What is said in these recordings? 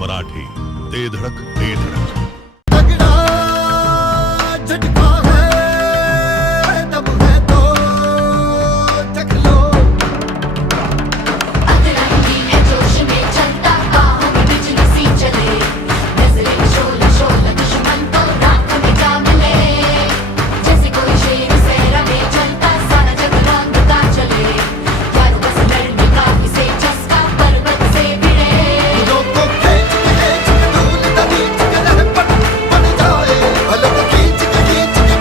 मराठी, ते धडक ते धडक. तगड़ा झटका है तब है तो देख लो. अतरंगी है जोश में चलता बाहों में बिजली सी चले, नजरें शोला शोला दुश्मन को रात में जा मिले, जैसे कोई शेर सहरा में चलता सारा जग रंगता चले, यारों बस लड़ने का इसे चस्का पर्वत से भिड़े. दिलों को खींच के धूल तबीच के लहपट बन जाए, भले को खींच के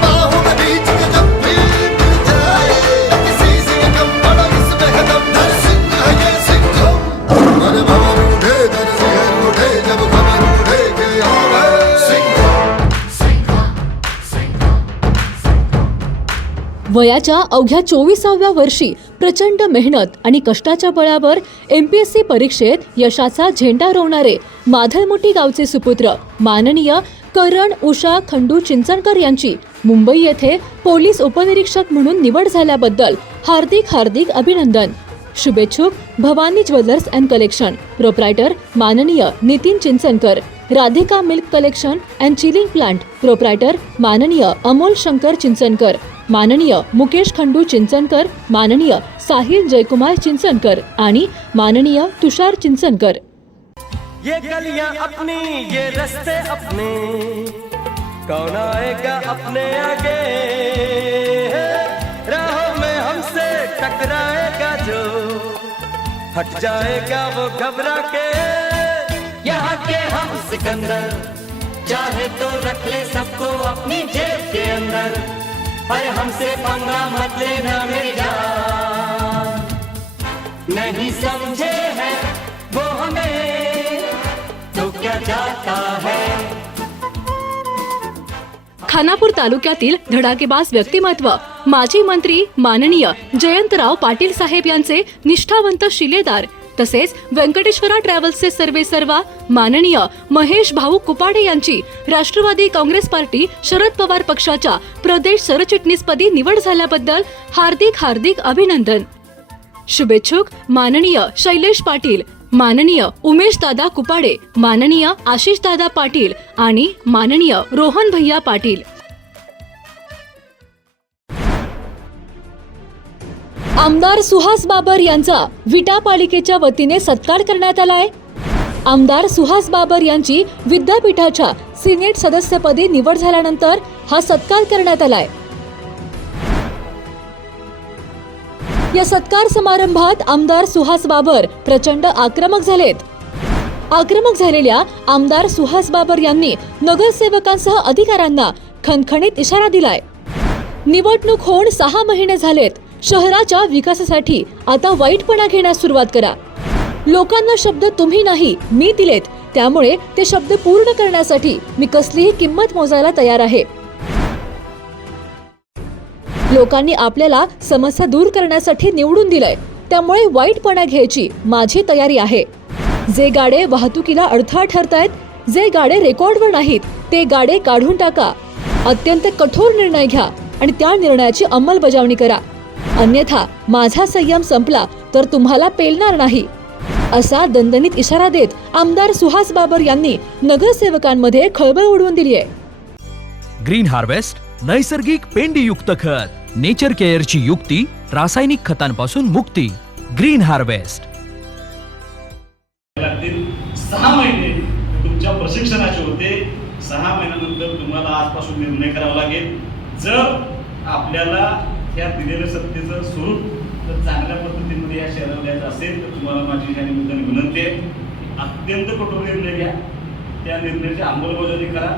बाहों में बीच के जब भी मिल जाए, किसी से ये कम बड़ा इसमें है दम. धर सिंह है ये सिंघम, अरे भंवर उठे धर सिंह उठे जब खबर उठे के आवे सिंघम. वयाच्या अवघ्या 24व्या वर्षी प्रचंड मेहनत आणि कष्टाच्या बळावर MPSC परीक्षेत यशाचा झेंडा रोवणारे माधलमोटी गावचे सुपुत्र माननीय करण उषा खंडू चिंचणकर यांची मुंबई येथे पोलीस उपनिरीक्षक म्हणून निवड झाल्याबद्दल हार्दिक हार्दिक अभिनंदन. शुभेच्छुक Bhavani jewellers and collection, proprietor माननीय Nitin Chinchankar, Radhika milk collection and chilling plant, proprietor माननीय अमोल शंकर चिंचणकर, माननीय मुकेश खंडू चिंचणकर, माननीय साहिल जयकुमार चिंचणकर आणि माननीय तुषार चिंचणकर. ये गलियां अपनी ये रास्ते अपने, कौन आएगा अपने आगे, राहों में हमसे टकराएगा जो, हट जाएगा वो घबरा के. यहाँ के हम सिकंदर, चाहे तो रख ले सबको अपनी जेब के अंदर, पर हमसे पंगा मत लेना मेरी जान. नहीं समझे है वो हमें तो क्या जाता है. खानापूर तालुक्यातील धडाकेबाज व्यक्तिमत्व माजी मंत्री माननीय जयंतराव पाटील साहेब यांचे निष्ठावंत शिलेदार तसेच व्यंकटेश्वरा ट्रॅव्हल्सचे सर्वेसर्वा माननीय महेश भाऊ कुपाडे यांची राष्ट्रवादी काँग्रेस पार्टी शरद पवार पक्षाच्या प्रदेश सरचिटणीसपदी निवड झाल्याबद्दल हार्दिक हार्दिक अभिनंदन. शुभेच्छुक माननीय शैलेश पाटील, माननीय उमेश दादा कुपाडे, माननीय आशिष दादा पाटील आणि माननीय रोहन भैया पाटील. आमदार सुहास बाबर यांचा विटा पालिकेच्या वतीने सत्कार करण्यात आलाय. आमदार सुहास बाबर यांची विद्यापीठाच्या सिनेट सदस्यपदी निवड झाल्यानंतर हा सत्कार करण्यात आलाय. या सत्कार समारंभात आमदार सुहास बाबर प्रचंड आक्रमक झालेत. आक्रमक झालेल्या आमदार सुहास बाबर यांनी नगरसेवकांसह अधिकाऱ्यांना खणखणीत इशारा दिलाय. निवडणूक होऊन 6 महिने झालेत. शहराच्या विकासासाठी आता वाईटपणा घेण्यास सुरुवात करा. लोकांना शब्द तुम्ही नाही मी दिलेत, त्यामुळे ते शब्द पूर्ण करण्यासाठी मी कसलीही किंमत मोजायला तयार आहे. लोकांनी आपल्याला समस्या दूर करण्यासाठी निवडून दिलंय, त्यामुळे वाईटपणा घ्यायची माझी तयारी आहे. जे गाडे वाहतुकीला अडथळा ठरतायत, जे गाडे रेकॉर्डवर नाहीत, ते गाडे काढून टाका. अत्यंत कठोर निर्णय घ्या आणि त्या निर्णयाची अंमलबजावणी करा. अन्यथा माझा संयम संपला तर तुम्हाला पेलणार नाही, असा दणदणीत इशारा देत आमदार सुहास बाबर यांनी नगरसेवकांमध्ये खळबळ उडवून दिली आहे. ग्रीन हार्वेस्ट नैसर्गिक पेंडीयुक्त खत, नेचर केअरची युक्ती, रासायनिक खतांपासून मुक्ती. Green harvest. 6 महिने तुमच्या प्रशिक्षणाचे होते. 6 महिन्यानंतर तुम्हाला आजपासून निर्णय करावा लागेल. जर आपल्याला या दिलेल्या सत्तेचं स्वरूप जर चांगल्या पद्धतीमध्ये या शहराला द्यायचं असेल तर तुम्हाला माझी या निमित्ताने विनंती आहे, अत्यंत कठोर निर्णय घ्या. त्या निर्णयाची अंमलबजावणी करा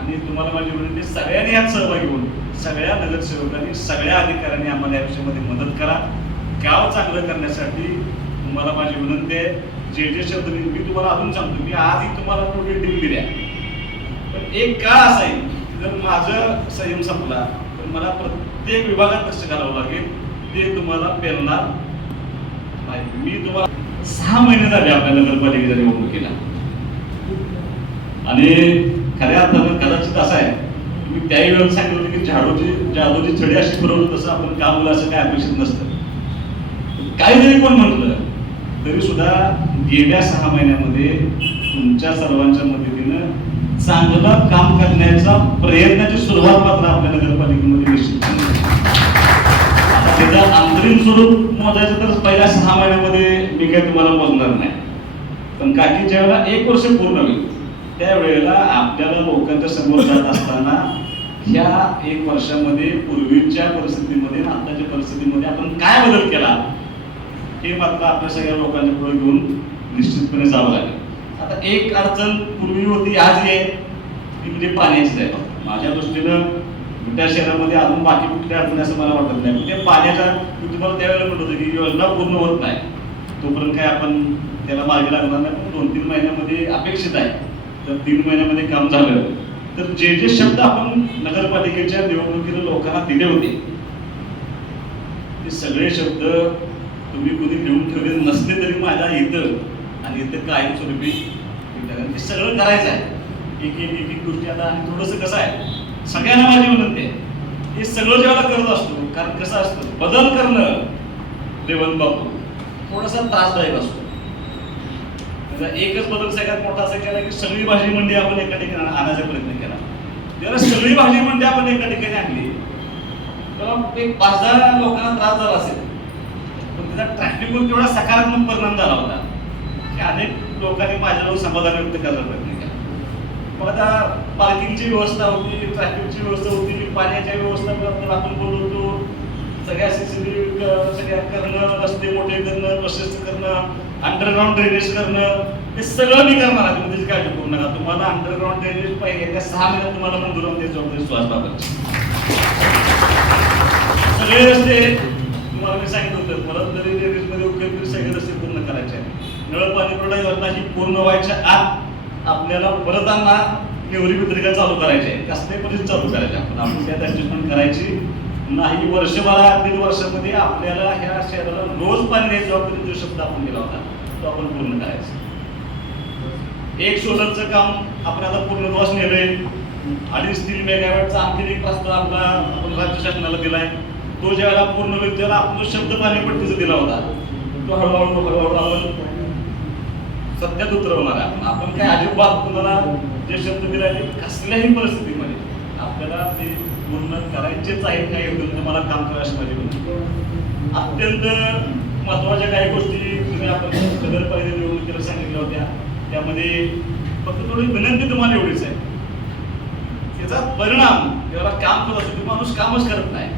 आणि तुम्हाला माझी विनंती, सगळ्यांनी यात सहभागी होऊन सगळ्या नगरसेवकांनी सगळ्या अधिकाऱ्यांनी आम्हाला या विषयामध्ये मदत करा. गाव चांगलं करण्यासाठी तुम्हाला माझी विनंती आहे. जे शब्द मी तुम्हाला अजून सांगतो, मी आजही तुम्हाला थोडी डील दिल्या, पण एक काळ असा आहे जर माझं संयम संपला तर मला प्रत्येक विभागात लक्ष घालावं लागेल. ते तुम्हाला पेलणार नाही. मी तुम्हाला 6 महिने झाले आपल्या नगरपालिकेच्या निवडणुकीला आणि खऱ्या अर्थानं कदाचित असं आहे, मी त्याही वेळेला सांगितलं होतं की जादूची छडी अशी फिरवलं तसं आपण काम होईल असं काही अपेक्षित नसतं. काही जरी कोण म्हटलं तरी सुद्धा गेल्या 6 महिन्यामध्ये तुमच्या सर्वांच्या मदतीनं चांगलं काम करण्याचा प्रयत्नाची सुरुवात मात्र आपल्या नगरपालिकेमध्ये निश्चित आता त्याचं अंतरिम स्वरूप मोजायचं तर पहिल्या 6 महिन्यामध्ये मी काही तुम्हाला मोजणार नाही, पण काकी ज्या वेळेला 1 वर्ष पूर्ण होईल त्यावेळेला आपल्याला लोकांच्या समोर जात असताना ह्या 1 वर्षामध्ये पूर्वीच्या परिस्थितीमध्ये आणि आताच्या परिस्थितीमध्ये आपण काय बदल केला हे मात्र आपल्या सगळ्या लोकांच्या पुढे घेऊन निश्चितपणे जावं लागेल. आता एक अडचण पूर्वी होती, आज आहे ती म्हणजे पाण्याचीच आहे. माझ्या दृष्टीनं त्या शहरामध्ये अजून बाकी कुठल्या अडचणी असं मला वाटत नाही. म्हणजे पाण्याचा मी तुम्हाला त्यावेळेला म्हणत होतो की योजना पूर्ण होत नाही तोपर्यंत काय आपण त्याला मार्गी लागणार नाही, पण 2-3 महिन्यामध्ये अपेक्षित आहे. तर 3 महिन्यामध्ये काम झालं तर जे जे शब्द आपण नगरपालिकेच्या निवडणुकीला लोकांना दिले होते ते सगळे शब्द तुम्ही कोणी लिहून ठेवले नसले तरी माझ्या इथं आणि इथं कायमस्वरूपी हे सगळं करायचं आहे. एक एक गोष्टी आता आणि थोडंसं कसं आहे सगळ्यांना माझी विनंती आहे हे सगळं जेव्हा करत असतो, कारण कसं असतं बदल करणं देवन बापू थोडासा त्रासदायक असतो. एकच बदल सगळ्यात मोठा असा केला की सगळी भाजी मंडी आपण एका ठिकाणी आणायचा प्रयत्न केला. जेव्हा सगळी भाजी मंडी आपण एका ठिकाणी आणली तेव्हा एक 5-10 लोकांना त्रास झाला असेल, पण त्याचा ट्रॅफिकवर तेवढा सकारात्मक परिणाम झाला होता की अनेक लोकांनी माझ्यावर समाधान व्यक्त करायचा प्रयत्न केला. मग आता पार्किंगची व्यवस्था होती, ट्रॅफिकची व्यवस्था होती, पाण्याच्या व्यवस्था आपण बोलतो, सगळ्या सीसीटीव्ही सगळ्या करणं, रस्ते मोठे करणं, प्रशस्त करणं, अंडरग्राऊंड ड्रेनेज करणं, हे सगळं मी करणार आहे. तुम्ही त्याची काळजी करू नका. तुम्हाला अंडरग्राऊंड ड्रेनेज पाहिजे त्या 6 महिन्यात तुम्हाला मंजूर होऊन त्याची जबाबदारी सुहासबाबत. सगळे रस्ते तुम्हाला मी सांगितलं होतं परत जरी ड्रेनेजमध्ये उकेल तरी सगळे रस्ते पूर्ण करायचे आहे. नळ पाणी पुरवठा योजना ही पूर्ण व्हायच्या आत आपल्याला परतांना निवडी पत्रिका चालू करायची आहे, कसल्याही परिस्थिती चालू करायची. आपण त्यात ऍडजस्टमेंट करायची नाही. वर्षभरात 1.5 वर्षामध्ये आपल्याला ह्या शहराला रोज पाणी द्यायची जबाबदारी जो शब्द आपण दिला होता तो आपण पूर्ण करायचा. एक सोलरचं काम आपण आता पूर्णत्वास नेलंय. 2.5-3 मेगावॅटचा आणखी एक प्रस्ताव आपला आपण राज्य शासनाला दिलाय. तो ज्यावेळेला पूर्ण होईल त्याला आपण जो शब्द पाणीपट्टीचा दिला होता तो हळूहळू आपण सत्यात उतरवणार आहे. आपण काय अजिबात तुम्हाला जे शब्द दिलाय ते कसल्याही परिस्थितीमध्ये आपल्याला ते पूर्ण करायचेच आहेत. काही होईल तुम्हाला काम करायचं पाहिजे. अत्यंत महत्वाच्या काही गोष्टी तुम्ही आपण नगरपालिका निवडणुकीला सांगितल्या होत्या, त्यामध्ये फक्त थोडी विनंती तुम्हाला एवढीच आहे, त्याचा परिणाम जेव्हा काम करत असतो माणूस कामच करत नाही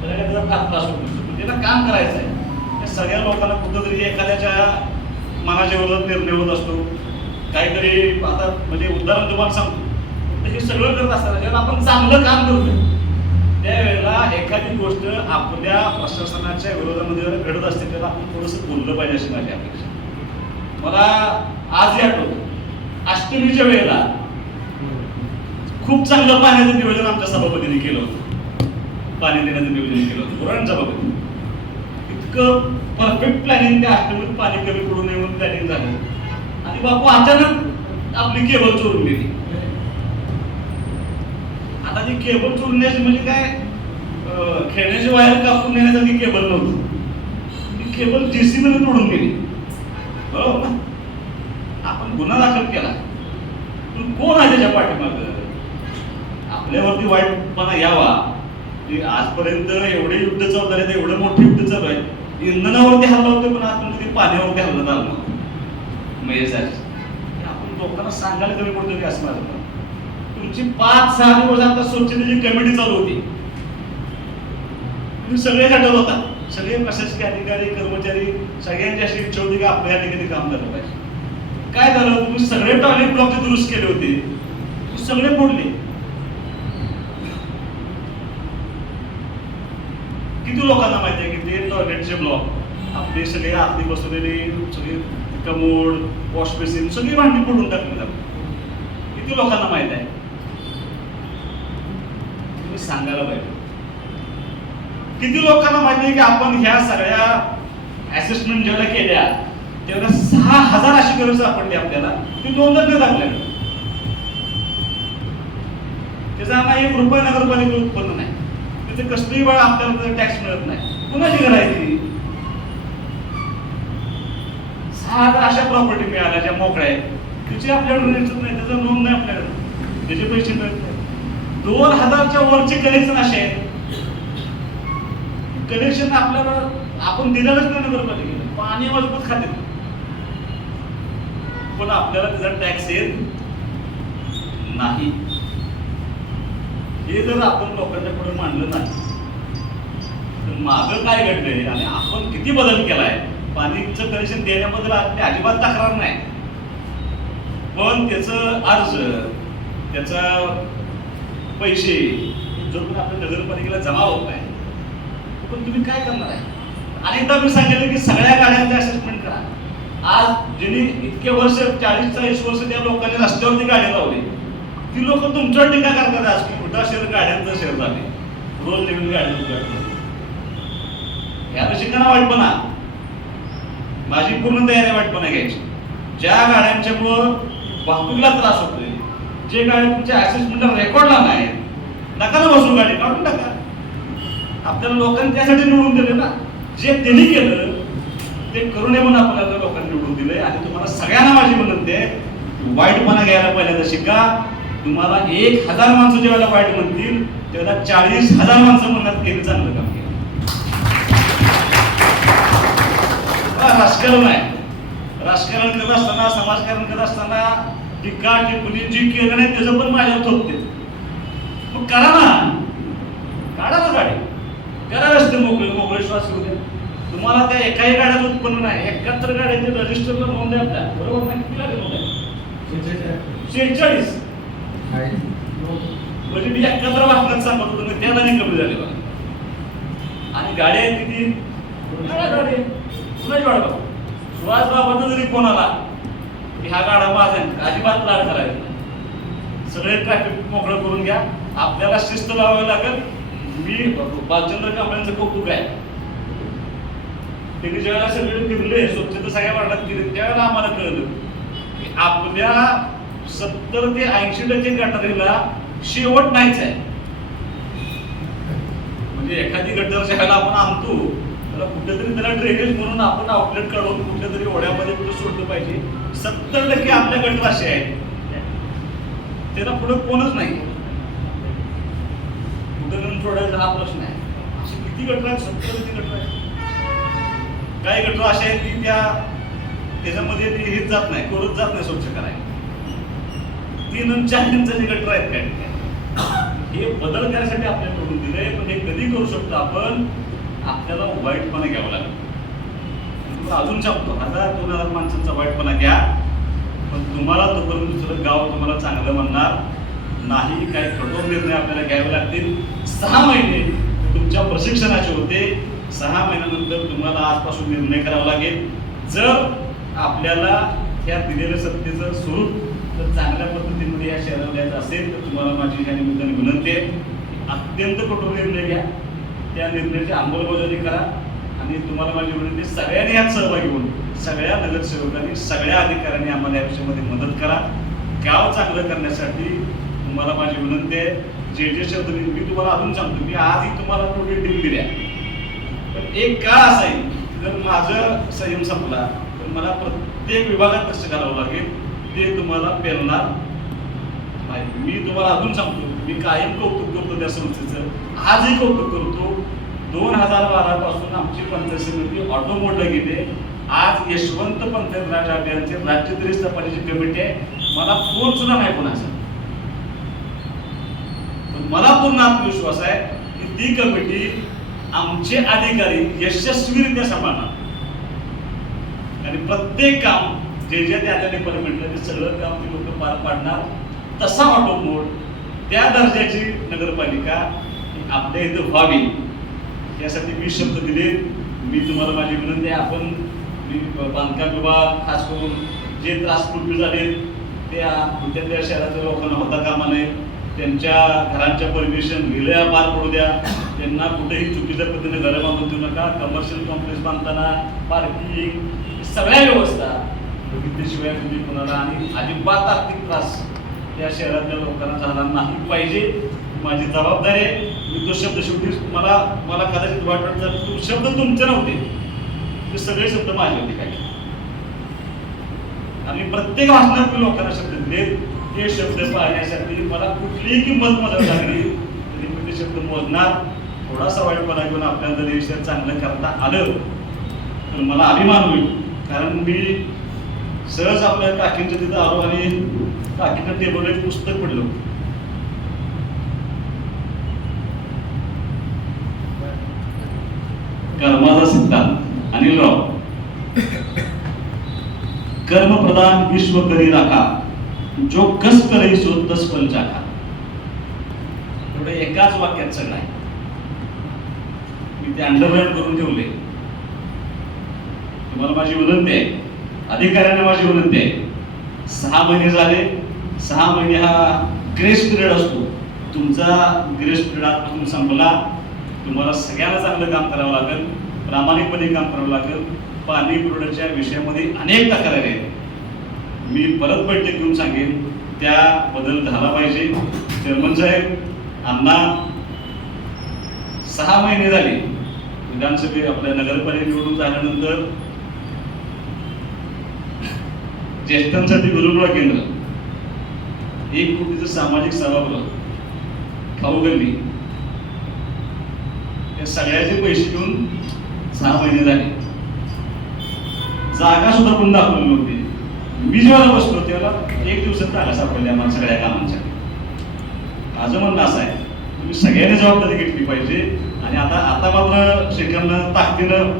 त्याला त्याचा फार त्रास होतो. त्याला काम करायचं आहे. त्या सगळ्या लोकांना कुठंतरी एखाद्याच्या मनाच्या विरोधात निर्णय होत असतो काहीतरी. आता म्हणजे उदाहरण तुम्हाला सांगतो, हे सगळं करत असताना जेव्हा आपण चांगलं काम करतो त्यावेळेला एखादी गोष्ट आपल्या प्रशासनाच्या विरोधामध्ये घडत असते त्याला आपण थोडंसं बोललं पाहिजे अशी माझी अपेक्षा. मला आजही आठवतं अष्टमीच्या वेळेला खूप चांगलं पाण्याचं नियोजन आमच्या सभापतीने केलं होतं. पाणी देण्याचं नियोजन केलं होतं पुराण सभापती. इतकं परफेक्ट प्लॅनिंग त्या अष्टमीत पाणी कमी पडू नये म्हणून प्लॅनिंग झालं आणि बापू अचानक आपली केबल चोरून गेली. आता ती केबल चोरण्याची म्हणजे काय खेळण्याची वायर कापून नेण्यासाठी केबल नव्हती, ती केबल JCB तोडून गेली. बरोबर ना? आपण गुन्हा दाखल केला, पण कोण आहे त्याच्या पाठीमागं? आपल्यावरती वाईटपणा यावा. आजपर्यंत एवढे युद्ध चालू झाले, एवढं मोठे युद्ध चालू आहे. इंधनावरती हल्ला होतो पण आपण कधी पाण्यावरती हल्ला झाला महेश आपण लोकांना सांगायला कमी पडतो की असं माझं तुमची 5-6 दिवस आता स्वच्छतेची कमिटी चालू होती. तुम्ही सगळे हटत होता, सगळे प्रशासकीय अधिकारी कर्मचारी सगळ्यांची अशी इच्छा होती की आपल्या या ठिकाणी काम झालं पाहिजे. काय झालं, तुम्ही सगळे टॉयलेट ब्लॉकचे दुरुस्त केले होते, तुम्ही सगळे फोडले. किती लोकांना माहिती आहे की ते टॉयलेटचे ब्लॉक आपले सगळे आतली बसवलेले सगळे कमोड वॉश बेसिन सगळी भांडी फोडून टाकली जातात. किती लोकांना माहित आहे? तुम्ही सांगायला पाहिजे. किती लोकांना माहिती आहे की आपण ह्या सगळ्या असेसमेंट जेवढ्या केल्या तेवढ्या 6,000 अशी गरज सापडली आपल्याला, ती नोंदच नाही आपल्याकडे. त्याचा आम्हाला 1 रुपया नगरपालिका उत्पन्न नाही, त्याचे कसलीही वेळा आपल्याला टॅक्स मिळत नाही. कुणाची घर आहे ती? 6,000 अशा प्रॉपर्टी मिळाल्या ज्या मोकळ्या आहेत. त्याची आपल्याकडे रजिस्टर नाही, त्याचा नोंद नाही आपल्याकडे, त्याचे पैसे मिळत नाही. 2000च्या वरचे कनेक्शन असे आहेत, कनेक्शन आपल्याला आपण दिलेलंच नाही नगरपालिकेला, पाणी मजबूत खाते, पण आपल्याला त्याचा टॅक्स येत नाही. हे जर आपण लोकांच्या पुढे मांडलं नाही तर मागं काय घडलंय आणि आपण किती बदल केलाय. पाणीचं कनेक्शन देण्याबद्दल आपली अजिबात तक्रार नाही, पण त्याचं अर्ज, त्याचा पैसे जोपर्यंत आपल्या नगरपालिकेला जमा होत नाही, पण तुम्ही काय करणार आहे. अनेकदा मी सांगितलं की सगळ्या गाड्यांचं असेसमेंट करा. आज ज्यांनी इतके वर्ष 40-40 वर्ष त्या लोकांनी रस्त्यावरती गाडी लावली, ती लोक तुमच्यावर टीका करतात आज की कुठं शेअर गाड्यांचं शेअर झाले, रोज नवीन गाडी उघडतात. ह्या शिकाना वाईटपणा, माझी पूर्ण तयारी वाईटपणा घ्यायची. ज्या गाड्यांच्यामुळं वाहतुकीला त्रास होतोय, जे गाडी तुमच्या असेसमेंटला रेकॉर्डला नाही, नका ना बसून गाडी काढून टाका. आपल्याला लोकांनी त्यासाठी निवडून दिले ना, जे त्यांनी केलं ते करू नये म्हणून आपल्याला लोकांनी निवडून दिले. आणि तुम्हाला सगळ्यांना माझी विनंती आहे, वाईटपणा घ्यायला पहिल्यांदा शिका. तुम्हाला 1000 माणसं जेव्हा वाईट म्हणतील तेव्हा 40,000 माणसं म्हणतात केलं चांगलं काम केलं. राजकारण आहे, राजकारण करत असताना, समाजकारण करत असताना टीका टिप्पणी जी केलं नाही त्याचं पण माझ्यावर थोपते. मग करा ना, काढा ना गाडी, करा रस्ते मोकळे, मोकळे श्वास घेऊ द्या. तुम्हाला त्या एकाही गाड्याचं उत्पन्न नाही, 71 गाड्यांचे रजिस्टरला नोंद आहे आपल्या, बरोबर नाही? किती लागेल नोंद आहे? 46. म्हणजे मी 71 वाजण्यात सांगत होतो, त्याला नाही कमी झाले बघा. आणि गाड्या आहेत किती? गाडी कुणाची वाट बघा. सुहास बाबाचा जरी फोन आला की हा गाडा माझा आहे, अजिबात लाड करायचा. सगळे ट्रॅफिक मोकळं करून घ्या, आपल्याला शिस्त लावावी लागेल. मी बालचंद्र कांबळेंचं कौतुक आहे, त्यांनी ज्यावेळेला सगळे फिरले, स्वच्छता सगळ्या वार्डात केली, त्यावेळेला आम्हाला कळलं की आपल्या 70 ते 80% गटारीला शेवट नाहीच आहे. म्हणजे एखादी गटर ज्यावेळेला आपण आणतो त्याला कुठेतरी त्याला ड्रेनेज म्हणून आपण आउटलेट काढून कुठेतरी ओढ्यामध्ये कुठे सोडलं पाहिजे. 70% आपल्या गटर असे आहेत त्याला पुढे कोणच नाही, कुठे नेऊन सोडायचा हा प्रश्न आहे. असे किती गटर आहेत? 70 गटर आहेत. काही गटर असे आहेत की त्याच्यामध्ये ते हेच जात नाही, कोरत जात नाही स्वच्छ करायला. 3 आणि 4 इंचाचे गटर आहेत काय ठिकाणी. हे बदल करण्यासाठी आपल्याला करून दिलंय, पण हे कधी करू शकतो आपण? आपल्याला वाईटपणा घ्यावा लागेल. अजून सांगतो, 1000-2000 माणसांचा वाईटपणा घ्या, पण तुम्हाला तोपर्यंत दुसरं गाव तुम्हाला चांगलं म्हणणार नाही. काही कठोर निर्णय आपल्याला घ्यावे लागतील. 6 महिने तुमच्या प्रशिक्षणाचे होते, 6 महिन्यानंतर तुम्हाला आजपासून निर्णय करावा लागेल. जर आपल्याला ह्या दिलेल्या सत्तेचं स्वरूप जर चांगल्या पद्धतीमध्ये या शहराला द्यायचं असेल तर तुम्हाला माझी या निमित्ताने विनंती आहे, अत्यंत कठोर निर्णय घ्या, त्या निर्णयाची अंमलबजावणी करा. आणि तुम्हाला माझी विनंती, सगळ्यांनी यात सहभागी होऊन, सगळ्या नगरसेवकांनी, सगळ्या अधिकाऱ्यांनी आम्हाला या विषयामध्ये मदत करा. गाव चांगलं करण्यासाठी तुम्हाला माझी विनंती आहे. जे शब्द मी तुम्हाला अजून सांगतो, मी आजही तुम्हाला थोडी डील दिल्या, पण एक काळ असा येईल जर माझं संयम संपला तर मला प्रत्येक विभागात कष्ट करावं लागेल, ते तुम्हाला पेलणार नाही. मी तुम्हाला अजून सांगतो, मी कायम कौतुक करतो त्या संस्थेचं, आजही कौतुक करतो. 2012 पासून आमची पंचायत समिती ऑटो मोडला गेले. आज यशवंत पंचायत राज अभियानचे राज्यस्तरीय स्थापनेची कमिटी आहे. मला फोन सुद्धा नाही कोणाचा, पण मला पूर्ण आत्मविश्वास आहे की ती कमिटी आमचे अधिकारी यशस्वीरित्या सांभाळणार आणि प्रत्येक काम जे त्या डिपार्टमेंटला ते सगळं काम ती लोक पार पाडणार. तसा ऑटो मोड, त्या दर्जाची नगरपालिका आपल्या इथं व्हावी यासाठी मी शब्द दिले. मी तुम्हाला माझी विनंती आहे, आपण बांधकाम विभाग खास करून जे त्रास पूर्वी झाले त्या शहराच्या लोकांना होता कामा नये. त्यांच्या घरांच्या परमिशन विलया पार पडू द्या. त्यांना कुठेही चुकीच्या पद्धतीने घरं बांधून देऊ नका. कमर्शियल कॉम्प्लेक्स बांधताना पार्किंग सगळ्या व्यवस्था बघितल्याशिवाय तुम्ही कोणाला आणि अजिबात आर्थिक त्रास या शहरातल्या लोकांना झाला नाही पाहिजे. माझी जबाबदारी आहे. मी तो शब्द शेवटी मला कदाचित वाटत तो शब्द तुमचे नव्हते, ते सगळे शब्द माझे होते. काय आणि प्रत्येक भाषणात मी लोकांना शब्द दिले. ते शब्द पाळण्यासाठी मला कुठलीही किंमत मोजावी लागली तरी मी ते शब्द मोजणार. थोडासा वाईटपणा घेऊन आपल्याला जर हे विषय चांगलं करता आलं तर मला अभिमान होईल. कारण मी सहज आपल्या काकींच्या तिथं आलो आणि काकीच्या टेबलवर एक पुस्तक पडलं. कर्माचा सिद्धांत अनिलराव. कर्मप्रधान विश्व करी राखा, जो कस करे सो तस फल चाखा. एवढं एकाच वाक्यात सगळं आहे. मी ते अंडरलाईन करून ठेवले. तुम्हाला माझी विनंती आहे, अधिकाऱ्यांना माझी विनंती आहे, 6 महिने झाले. 6 महिने हा ग्रेस पिरियड असतो. तुमचा ग्रेस पिरियड आतून संपला. तुम्हाला सगळ्यांना चांगलं काम करावं लागेल, प्रामाणिकपणे काम करावं लागेल. पाणी पुरवठ्याच्या विषयामध्ये अनेक तक्रारी आहेत. मी परत बैठक घेऊन सांगेन, त्या बदल झाला पाहिजे. चेअरमन साहेब, अण्णा, 6 महिने झाले विधानसभे आपल्या नगरपालिका निवडून झाल्यानंतर ज्येष्ठांसाठी गुरुकुळ केंद्र, 1 कोटीचं सामाजिक सभागृह, खाऊ गल्ली, या सगळ्याचे पैसे घेऊन 6 महिने झाले. जागा सुद्धा कोण दाखवली नव्हती. मी जेव्हा बसलो तेव्हा 1 दिवसात जागा सापडली आम्हाला सगळ्या कामांच्या. माझं म्हणणं असं आहे, तुम्ही सगळ्यांनी जबाबदारी घेतली पाहिजे. आणि आता मात्र शेखरनं ताकदीनं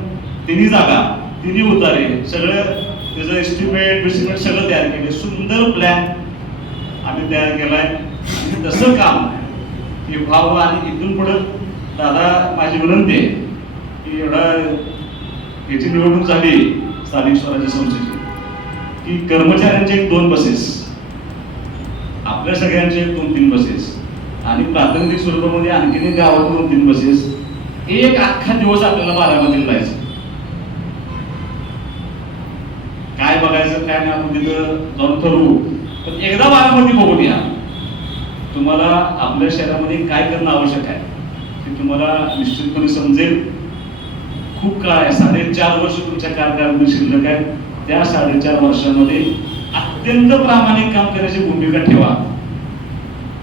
तिन्ही जागा, तिन्ही उतारे, सगळं त्याचं एस्टिमेट सगळं तयार केले. सुंदर प्लॅन आम्ही तयार केलाय. आणि तसं काम हे व्हावं. आणि इथून पुढं दादा, माझी विनंती आहे की याची निवडणूक झाली स्थानिक स्वराज्य संस्थेची की कर्मचाऱ्यांचे 1-2 बसेस, आपल्या सगळ्यांचे 2-3 बसेस आणि प्रातिनिधिक स्वरूपामध्ये आणखीन गावात 2-3 बसेस. एक अख्खा दिवस आपल्याला बारामतीला जायचं. काय बघायचं काय नाही आपण तिथं जाऊन ठरवू. पण एकदा बारामती बघून या. तुम्हाला आपल्या शहरामध्ये काय करणं आवश्यक आहे ते तुम्हाला निश्चितपणे समजेल. खूप काळ आहे, 4.5 वर्ष तुमच्या कारकारामध्ये शिल्लक आहे. त्या 4.5 वर्षामध्ये अत्यंत प्रामाणिक काम करण्याची भूमिका ठेवा.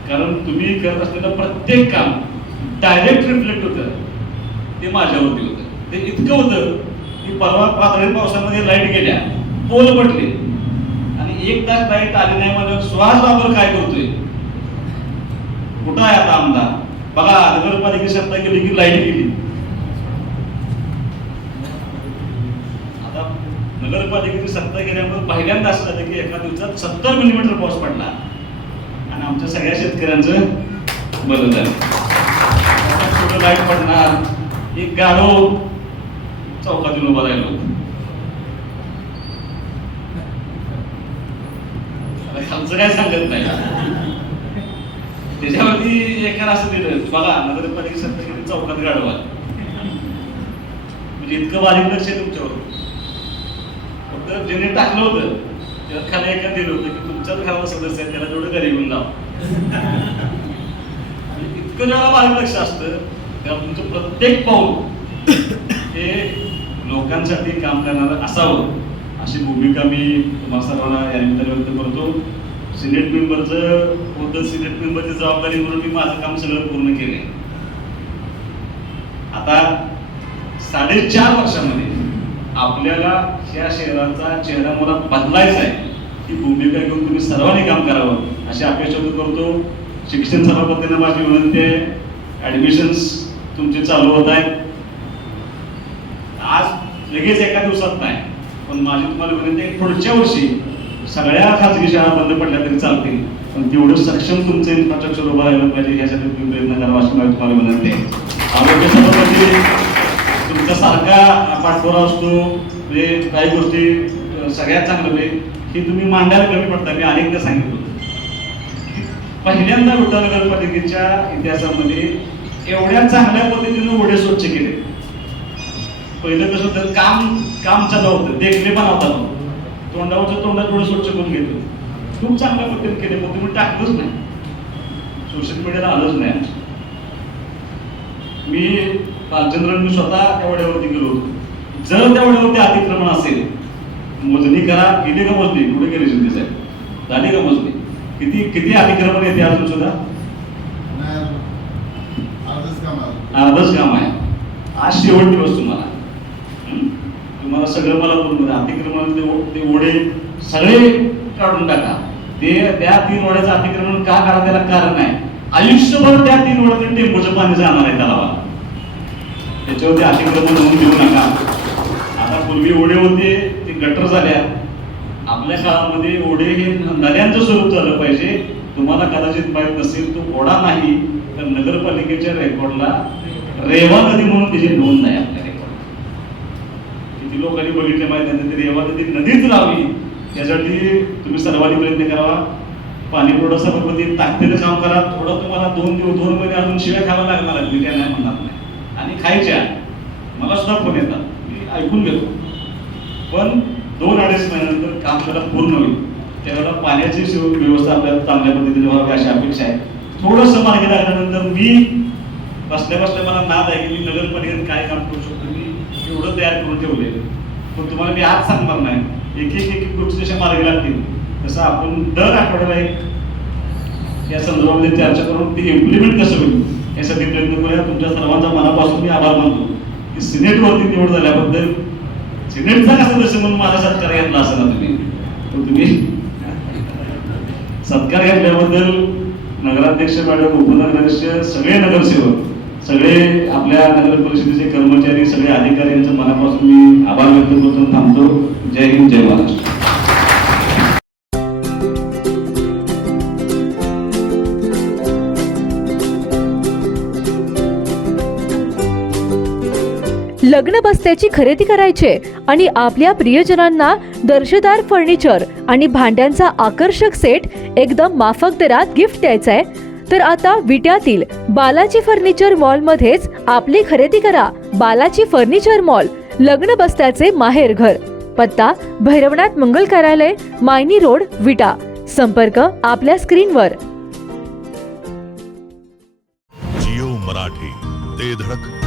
कारण तुम्ही करत असलेलं प्रत्येक काम डायरेक्ट रिफ्लेक्ट होतं. ते माझ्यावरती होतं. ते इतकं होतं की परवा पातळी पावसामध्ये लाईट गेल्या, पोल पडले आणि 1 तास लाईट आली नाही म्हणजे सुहास बाबर काय करतोय, कुठं आहे आता आमदार? बघा, नगरपालिकेची सत्ता गेली की लाईट गेली. आता नगरपालिकेची सत्ता गेल्यामुळे पहिल्यांदा असं झालं की एका दिवसात 70 मिलीमीटर पाऊस पडला आणि आमच्या सगळ्या शेतकऱ्यांचं बरं झालं. कुठं लाईट पडणार? एक गाढव चौकातून उभा राहिलो. खालचं काय सांगत नाही. त्याच्यावरती एकाला असं दिलं, बघा नगरपालिका सत्ता गेली चौकात गाढवा. म्हणजे इतकं बारीक लक्ष आहे तुमच्यावर. फक्त ज्याने टाकलं होतं त्याला खाली एका दिलं होतं की तुमच्याच घराला सदस्य आहे, त्याला तेवढं घरी घेऊन जावं. इतकं जेव्हा बारीक लक्ष असतं तेव्हा तुमचं प्रत्येक पाऊल हे लोकांसाठी काम करणारं असावं, अशी भूमिका मी तुम्हाला सर्वांना या निमित्ताने व्यक्त करतो. सिनेट मेंबरचं होतं, सिनेट मेंबरची जबाबदारी म्हणून मी माझं काम सगळं पूर्ण केलंय. आता 4.5 वर्षामध्ये आपल्याला या शहराचा चेहरा मोहरा बदलायचा आहे. ही भूमिका घेऊन तुम्ही सर्वांनी काम करावं अशी अपेक्षा करतो. शिक्षण सभापतींना माझी विनंती आहे, ऍडमिशन्स तुमचे चालू होत आहेत. आज लगेच एका दिवसात नाही, पण माझी तुम्हाला विनंती आहे, पुढच्या वर्षी सगळ्या खाजगी शाळा बंद पडल्या तरी चालतील, पण तेवढं सक्षम तुमचं इन्फ्रास्ट्रक्चर उभं राहिलं पाहिजे यासाठी तुम्ही प्रयत्न करावा अशी माझी तुम्हाला विनंती आहे. आरोग्य सभापती तुमचा सारखा पाठपुरावा असतो, म्हणजे काही गोष्टी सगळ्यात चांगलं होईल हे तुम्ही मांडायला कमी पडता. मी अनेकदा सांगितलं पहिल्यांदा विटा नगरपालिकेच्या इतिहासामध्ये एवढ्या चांगल्या पद्धतीने ओढे स्वच्छ केले. पहिलं कसं होतं, काम चालू होतं, देखणे पण होता, तोंडावरच्या तोंडात डोळे स्वच्छ करून घेतो. खूप चांगल्या पद्धतीने केले, पण तुम्ही टाकलंच नाही, सोशल मीडियाला आलंच नाही. मी कालचंद्र मी स्वतः त्या वड्यावरती गेलो होतो. जर त्या वड्यावरती अतिक्रमण असेल मोजणी करा, गेली का मोजणी? कुठे गेली शिंदे साहेब? झाली का मोजणी? किती किती अतिक्रमण येते अजून सुद्धा? अर्धच काम आहे. आज शेवट दिवस तुम्हाला. तुम्हाला सगळं मला बोलून अतिक्रमण ते ओढे सगळे काढून टाका. ते त्या 3 ओढ्याचं अतिक्रमण का काढा त्याला कारण आहे. आयुष्यभर त्या 3 ओढ्यातून टेंबूचं पाणी जाणार आहे तलावाला. त्याच्यावरती अतिक्रमण होऊन देऊ नका. आता पूर्वी ओढे होते ते गटर झाल्या. आपल्या काळामध्ये ओढे हे नद्यांचं स्वरूप झालं पाहिजे. तुम्हाला कदाचित माहीत नसेल, तो ओढा नाही तर नगरपालिकेच्या रेकॉर्डला रेवा नदी म्हणून त्याची नोंद नाही आपल्या रेकॉर्ड. किती लोकांनी बघितले माहिती नाही, ती रेवा नदी नदीच राहावी यासाठी तुम्ही सर्वांनी प्रयत्न करावा. पाणी पुरवठा सभापती ताकदीने काम करा. थोडं तुम्हाला 2 महिने अजून शिव्या खायला लागणार आहेत, मी त्या नाही म्हणणार नाही. आणि खायच्या मला सुद्धा फोन येतात, मी ऐकून घेतो. पण 2-2.5 महिन्यानंतर काम त्याला पूर्ण होईल. त्यावेळेला पाण्याची व्यवस्था आपल्याला चांगल्या पद्धतीने व्हावी अशी अपेक्षा आहे. थोडंसं मार्गी लागल्यानंतर मी बसल्या मला नाद आहे की मी नगरपालिकेत काय काम करू शकतो, मी एवढं तयार करून ठेवले. पण तुम्हाला मी आज सांगणार नाही. एक गोष्टी जशा मार्गी लागतील तसं आपण दर आठवड्याला एक या संदर्भामध्ये चर्चा करून ते इम्प्लिमेंट कसं होईल यासाठी प्रयत्न करूया. तुमच्या सर्वांचा मनापासून मी आभार मानतो की सिनेटवरती निवड झाल्याबद्दल. सिनेटचा कसं जसं म्हणून माझा सत्कार घेतला असेल ना तुम्ही सत्कार घेतल्याबद्दल नगराध्यक्ष मॅडम, उपनगराध्यक्ष, सगळे नगरसेवक, सगळे आपल्या नगर परिषदेचे कर्मचारी, सगळे अधिकारी यांचं मनापासून मी आभार व्यक्त करतो. थांबतो. जय हिंद, जय महाराष्ट्र. लग्न बस्त्याची खरेदी करायची आणि आपल्या प्रियजनांना दर्जेदार फर्निचर आणि भांड्यांचा आकर्षक सेट एकदम माफक दरात गिफ्ट द्यायचा आहे, तर आता विट्यातील बालाजी फर्निचर मॉल मध्येच आपली खरेदी करा. बालाजी फर्निचर मॉल, लग्न बस्त्याचे माहेर घर. पत्ता भैरवनाथ मंगल कार्यालय, मायनी रोड, विटा. संपर्क आपल्या स्क्रीनवर. जिओ मराठी, ते धडक